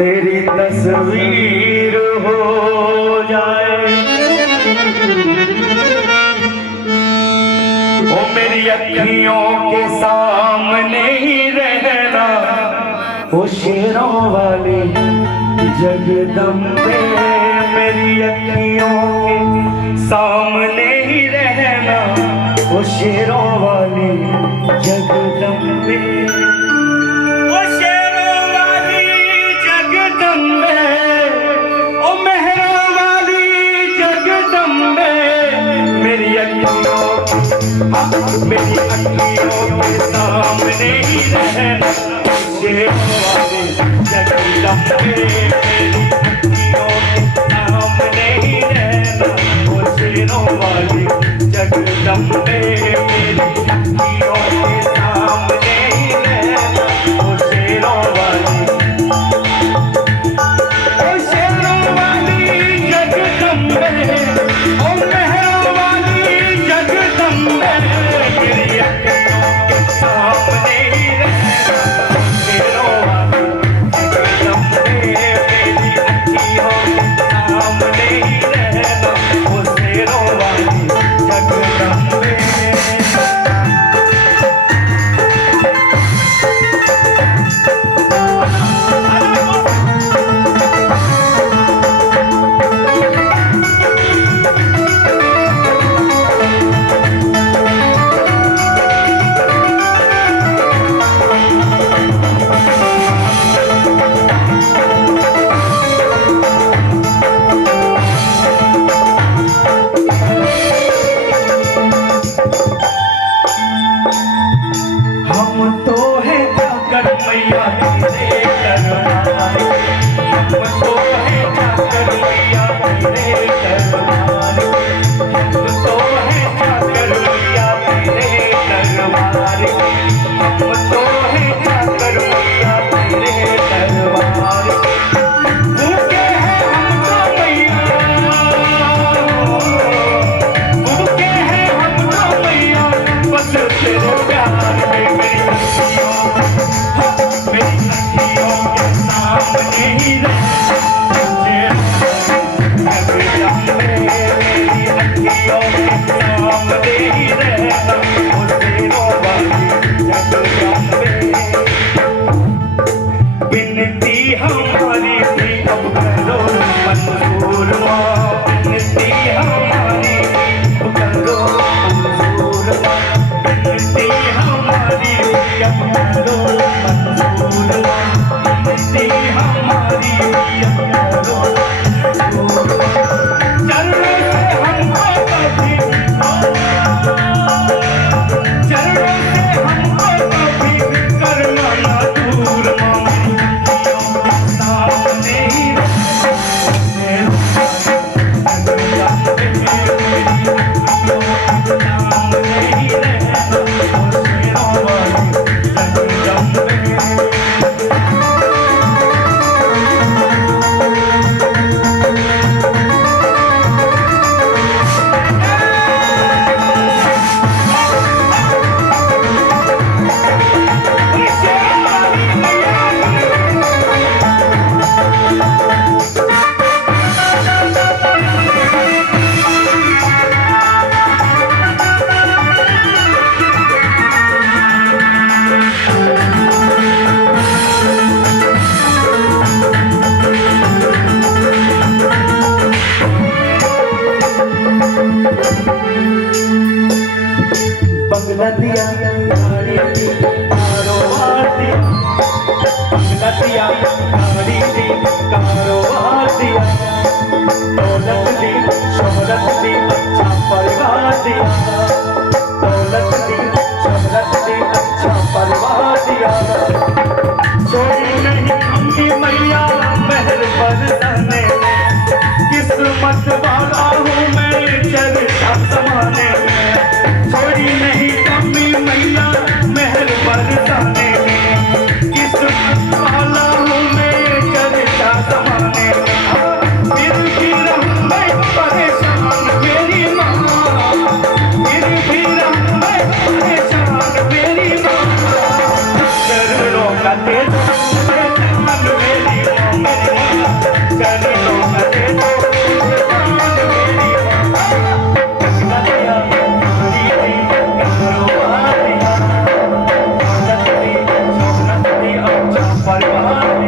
तेरी तस्वीर हो जाए ओ मेरी अखियों के सामने ही रहना ओ शेरों वाली जगदम्बे। मेरी अखियों के सामने ही रहना ओ शेरों वाली जगदम्बे। ओ शेरों वाली जगदम्बे, ओ मेहरों वाली जगदम्बे। मेरी अखियों के सामने ही रहना शेरों वाली जगदम्बे। मेरी अखियों के सामने ही रहना ओ शेरों वाली जगदम्बे। मेरी अखियों के सामने ही रहना ओ शेरों वाली जगदम्बे, ओ मेहरों वाली जगदम्बे। मेरी अखियों के सामने ही रहना शेरों वाली जगदम्बे। मेरी अखियों के सामने ही रहना ओ शेरों वाली जगदम्बे। हम तो है जाकर मैया तेरे दरबार, हम तो है जाकर मैया तेरे दरबार, हम तो है जाकर मैया तेरे दरबार, हम तो है जाकर मैया तेरे दरबार। भूखे हैं हम तो मैया, भूखे हैं हम तो मैया, बस तेरे प्यार में। मेरी अखियों के सामने ही रहना जगदम्बे। मेरी अखियों के सामने ही रहना ओ शेरों वाली जगदम्बे। बिनती हमारी थी अब करो मंजूर माँ, बिनती हमारी थी अब करो मंजूर माँ, बिनती हमारी थी अब करो मंजूर माँ, बिनती हमारी थी अब करो मंजूर माँ। चरणों से हमको कभी, चरणों से हमको कभी करना ना दूर माँ। सामने ही बंगला दिया गाड़ी दी कारोबार दिया, बंगला दिया गाड़ी दी कारोबार दिया, दौलत दी शोहरत दी अच्छा परिवार दिया, दौलत दी शोहरत दी अच्छा परिवार दिया। छोड़ी नहीं अम्मी मैया मेहर बरसाने में, किस्मत वाला हूँ मैं चरखा समाने में। छोड़ी नहीं अम्मी मैया मेहर बरसाने में, किस्मत वाला हूँ मैं चरखा समाने में। फिर भी रहूँ मैं परेशान मेरी माँ, फिर भी रहूँ मैं परेशान मेरी माँ। चरणों का तेज मेरी माँ। परिवार